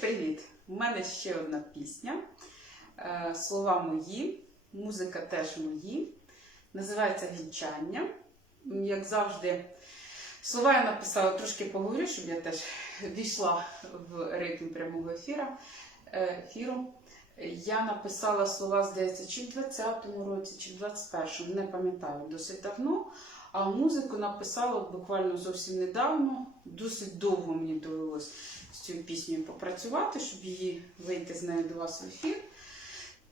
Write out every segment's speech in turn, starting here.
привіт! У мене ще одна пісня. Е, Слова мої, музика теж мої. Називається Вінчання. Як завжди, слова я написала трошки поговорю, щоб я теж війшла в ритм прямого ефіра, е, ефіру. Я написала слова, здається, чи в 20-му році, чи в 21-му, не пам'ятаю, досить давно. А музику написала буквально зовсім недавно. Досить довго мені довелось з цією піснею попрацювати, щоб її вийти з нею до вас в ефір.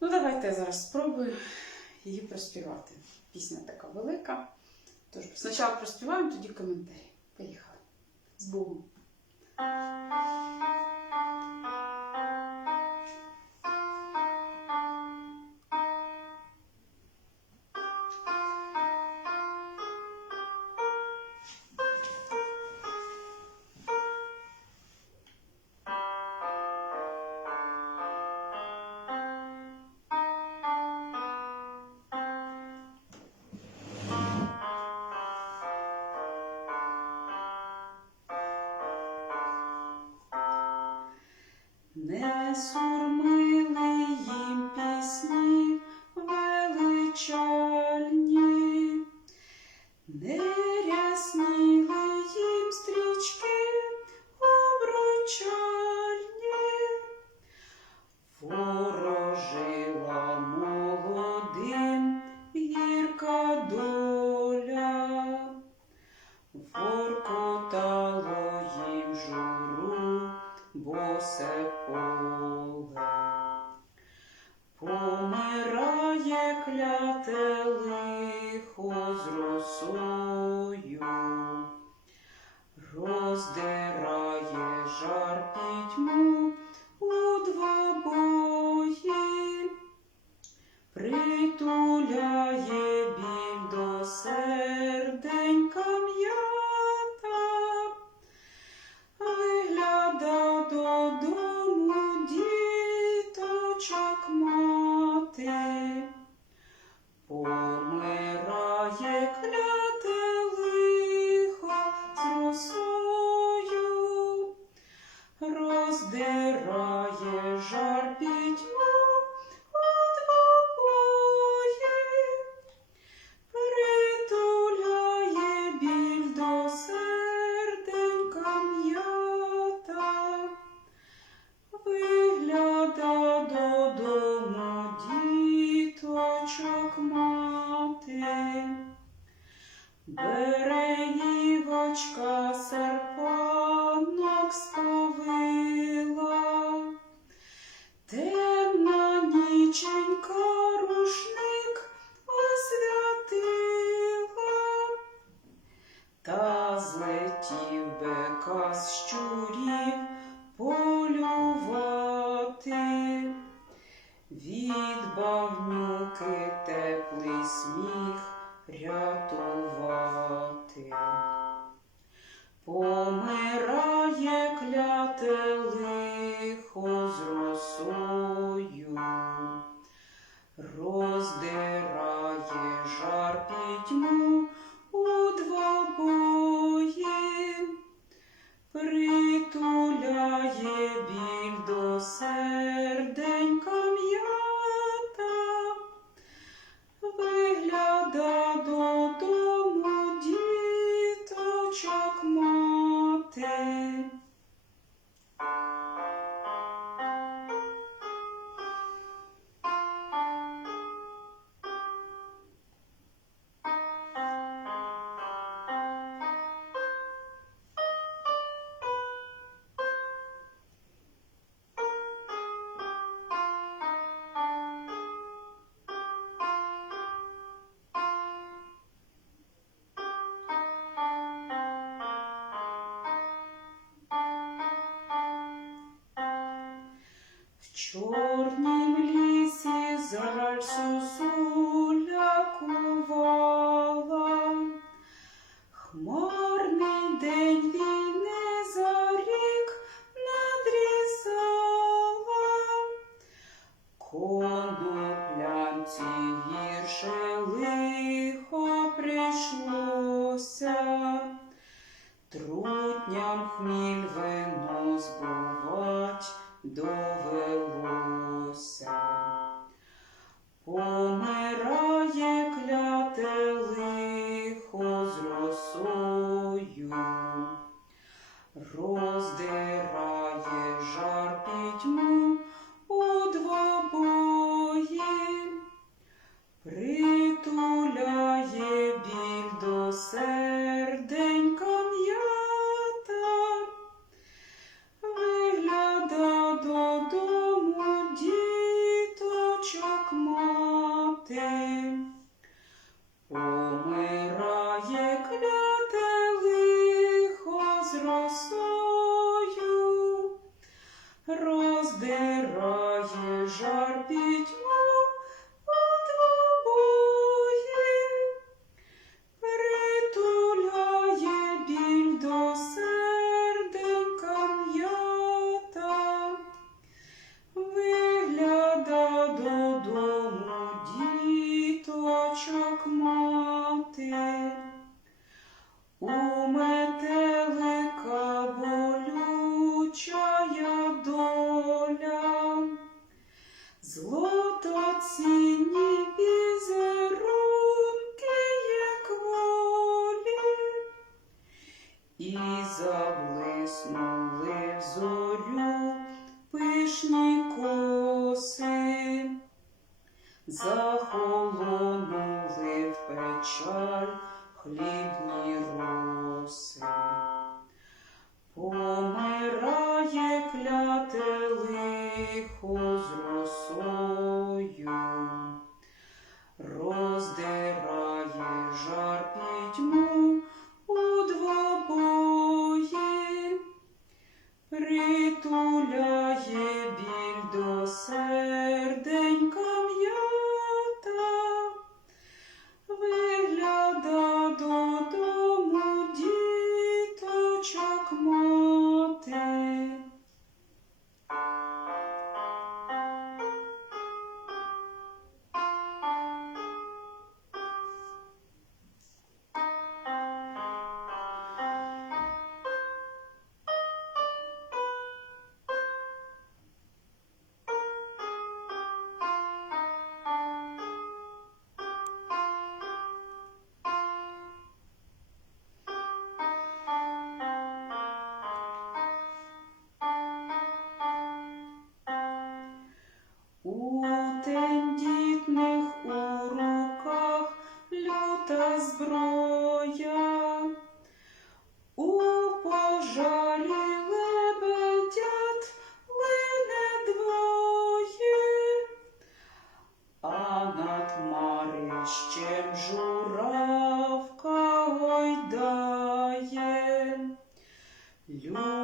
Ну, давайте я зараз спробую її проспівати. Пісня така велика. Тож спочатку проспіваємо, тоді коментарі. Поїхали. З Богом. Воркотало їм журу босе поле, помирає кляте лихо з росою, роздирає жар пітьму притуляє біль до серденька м'ята, вигляда чорнім лісі жаль сусуля кувала, хмарний день війни за рік надрізала, коноплянці гірше лихо прийшлося, трутням хміль вино збувать довелося. Помирає роздирає жар захолонули в печаль хлібні Любування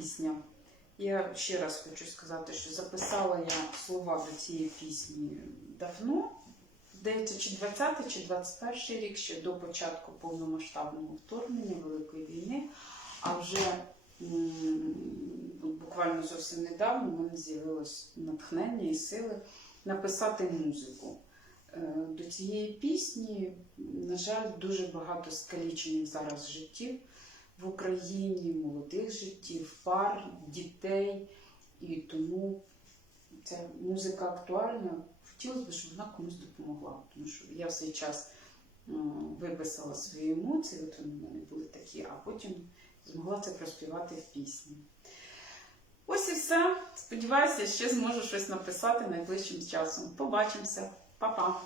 Пісня. Я ще раз хочу сказати, що записала я слова до цієї пісні давно, здається, чи 20 чи 21 рік, ще до початку повномасштабного вторгнення Великої війни. А вже буквально зовсім недавно в мене з'явилось натхнення і сили написати музику. Е, До цієї пісні, на жаль, дуже багато скалічених зараз життів в Україні, молодих життів, пар, дітей. І тому ця музика актуальна. Хотілося б, щоб вона комусь допомогла. Тому що я в свій час виписала свої емоції, от вони в мене були такі, а потім змогла це проспівати в пісні. Ось і все. Сподіваюся, ще зможу щось написати найближчим часом. Побачимося. Па-па!